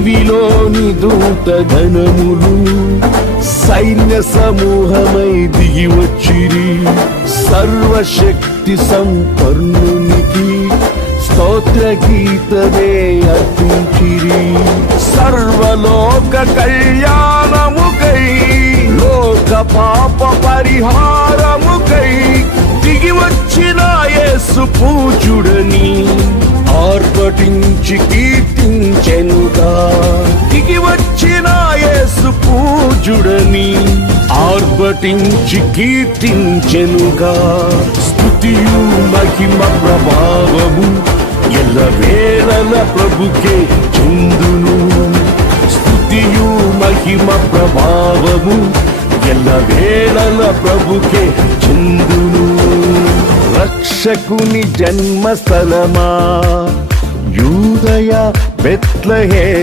దివిలోని దూత గణములు సైన్య సమూహమై దిగి వచ్చిరి. సర్వశక్తి సంపన్నునికి స్తోత్ర గీతమే అర్పించిరి. సర్వలోక కళ్యాణముకై లోక పాప పరిహారముకై దిగి వచ్చిన యేసు పూజుడని ఆర్భటించి కీర్తించెనుగా. దిగి వచ్చిన యేసు పూజుడని ఆర్భటించి కీర్తించెనుగా. స్తుతియు మహిమ ప్రభావము ఎల్లవేళల ప్రభుకే చెందును. స్తుతియు మహిమ ప్రభావము ఎల్లవేళల ప్రభుకే చెందును. రక్షకుని జన్మస్థలమా యూదయ బెత్లెహేము,